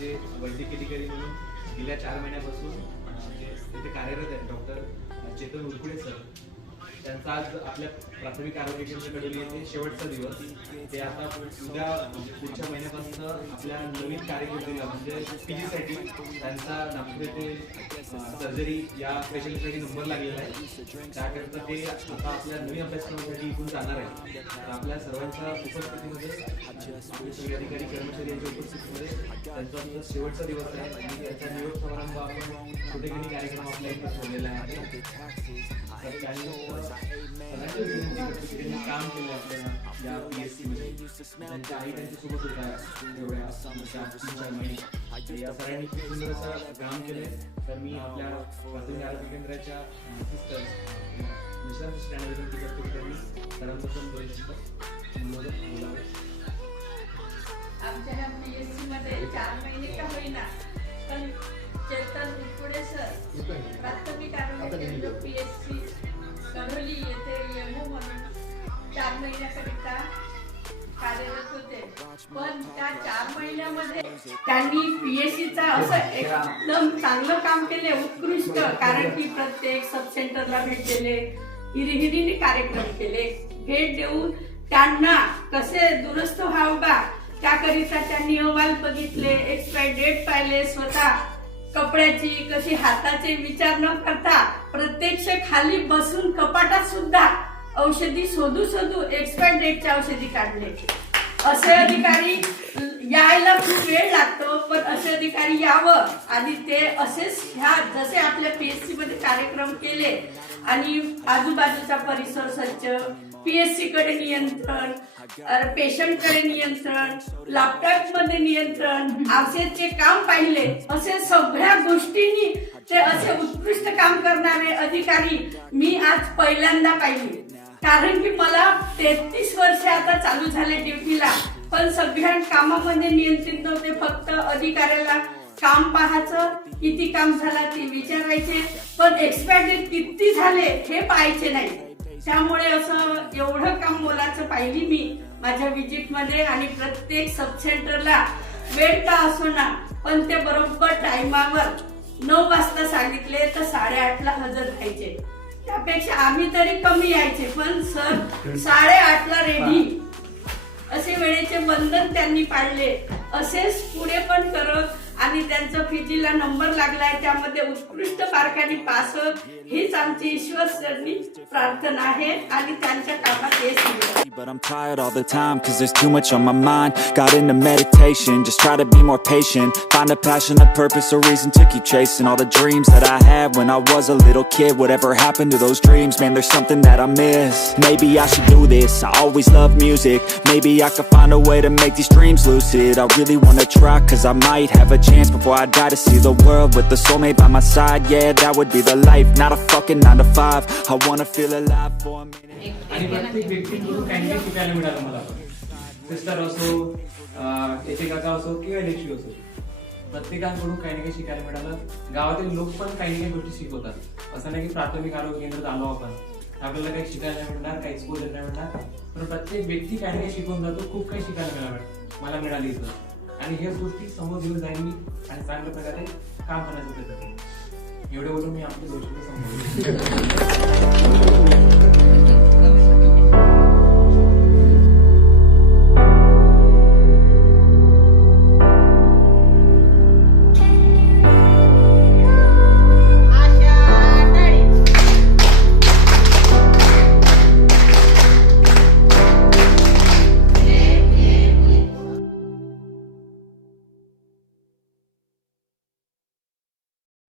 जे वैद्यकीय म्हणून गेल्या 4 महिन्यापासून तिथे कार्यरत आहेत डॉक्टर चेतन उरकुडे सर, त्यांचा आज आपल्या प्राथमिक आरोग्य केंद्राकडे येथे शेवटचा दिवस. ते आता उद्या म्हणजे पुढच्या महिन्यापासून आपल्या नवीन कार्यकेंद्राला म्हणजे पीजीसाठी त्यांचा नागपूर येथे सर्जरी या स्पेशलिस्टसाठी नंबर लागलेला आहे. त्याकरता ते आता आपल्या नवीन अभ्यासक्रमासाठी इथून जाणार आहे. तर आपल्या सर्वांच्या उपस्थितीमध्ये सगळे अधिकारी कर्मचारी यांच्या उपस्थितीमध्ये त्यांचा शेवटचा दिवस आहे आणि त्याचा निरोप समारंभ आपण छोटेखानी कार्यक्रम आपल्या इथे ठेवलेला आहे. काम केलं आपल्याला या PSC मध्ये. त्यांच्या आई त्यांच्यासोबत होता एवढ्या 3-4 महिने. या सरांनी खूप सुंदर असं काम केले. तर मी आपल्या प्राथमिक आरोग्य केंद्राच्या सिस्टर निशांत स्टँड विनंती करतो की त्यांनी सरांबद्दल बोलावे. आमच्या PSC मध्ये 4 महिने का होईना पण चेतन उरकुडे सर प्राथमिक आरोग्य केंद्र PSC कढोली येथे यमो म्हणून 4 महिन्याकरिता कार्यरत होते. पण त्या 4 महिन्यामध्ये त्यांनी PSCचा असं एकदम चांगलं काम केले, उत्कृष्ट. कारण की प्रत्येक सब सेंटरला भेट दिले, हिरिहिरीने कार्यक्रम केले. भेट देऊन त्यांना कसे दुरुस्त व्हावं का त्याकरिता त्यांनी अहवाल बघितले, एक्सपायरी डेट पाहिले, स्वतः कपड्याची कशी हाताचे विचार न करता प्रत्यक्ष खाली बसून कपाटात सुद्धा औषधी शोधू एक्सपायरी डेटच्या औषधी काढले. असे अधिकारी यायला खूप वेळ लागतो, पण असे अधिकारी यावं आणि ते असेच ह्या जसे आपल्या PSC मध्ये कार्यक्रम केले आणि आजूबाजूचा परिसर स्वच्छ, PSC कडे नियंत्रण, पेशंट कडे नियंत्रण, लॅपटॉप मध्ये नियंत्रण, औषधचे काम पाहिले. असे सगळ्या गोष्टींनी ते असे उत्कृष्ट काम करणारे अधिकारी मी आज पहिल्यांदा पाहिले. कारण की मला 33 वर्ष आता चालू झाले ड्युटीला, पण सगळ्या कामामध्ये नियंत्रित नव्हते. फक्त अधिकाऱ्याला काम पाहायचं, किती काम झाला ते विचारायचे, पण एक्सपायरी डेट किती झाले हे पाहायचे नाही. त्यामुळे असं एवढं काम मोलाचं पाहिली मी माझ्या विजिट मध्ये. आणि प्रत्येक सब सेंटरला वेळ का असो ना, पण ते बरोबर टाइमावर 9 वाजता सांगितले तर 8:30ला हजर व्हायचे. त्यापेक्षा आम्ही तरी कमी यायचे, पण सर 8:30ला रेडी. असे वेळेचे बंधन त्यांनी पाळले. असेच पुढे पण करत आणि त्यांचा फिजीला नंबर लागलाय त्यामध्ये उत्कृष्ट मार्काने पास होत हीच आमची ईश्वरचरणी प्रार्थना आहे आणि त्यांच्या कामात यश मिळेल. But I'm tired all the time cause there's too much on my mind. Got into meditation, just try to be more patient. Find a passion, a purpose, a reason to keep chasing all the dreams that I had when I was a little kid. Whatever happened to those dreams, man, there's something that I miss. Maybe I should do this, I always love music. Maybe I could find a way to make these dreams lucid. I really wanna try cause I might have a chance before I die to see the world with a soulmate by my side. Yeah, that would be the life, not a fucking 9 to 5. I wanna feel alive for a minute. आणि प्रत्येक व्यक्तीकडून काही काही शिकायला मिळालं मला. Sister असो, एके काका असो किंवा लेक्चर असो, प्रत्येकाकडून काही ना काही शिकायला मिळालं. गावातील लोक पण काही ना काही गोष्टी शिकवतात. असं नाही की प्राथमिक आरोग्य केंद्रात आलो आपण आपल्याला काही शिकायला मिळणार, काही एक्सपोजर नाही मिळणार, पण प्रत्येक व्यक्ती काही काही शिकवून जातो. खूप काही शिकायला मला मिळाली इथं. आणि ह्याच गोष्टी समोर घेऊन जाईन मी आणि चांगल्या प्रकारे काम करण्याचा प्रयत्न करेन. एवढे बोलून मी आपली गोष्टी समोर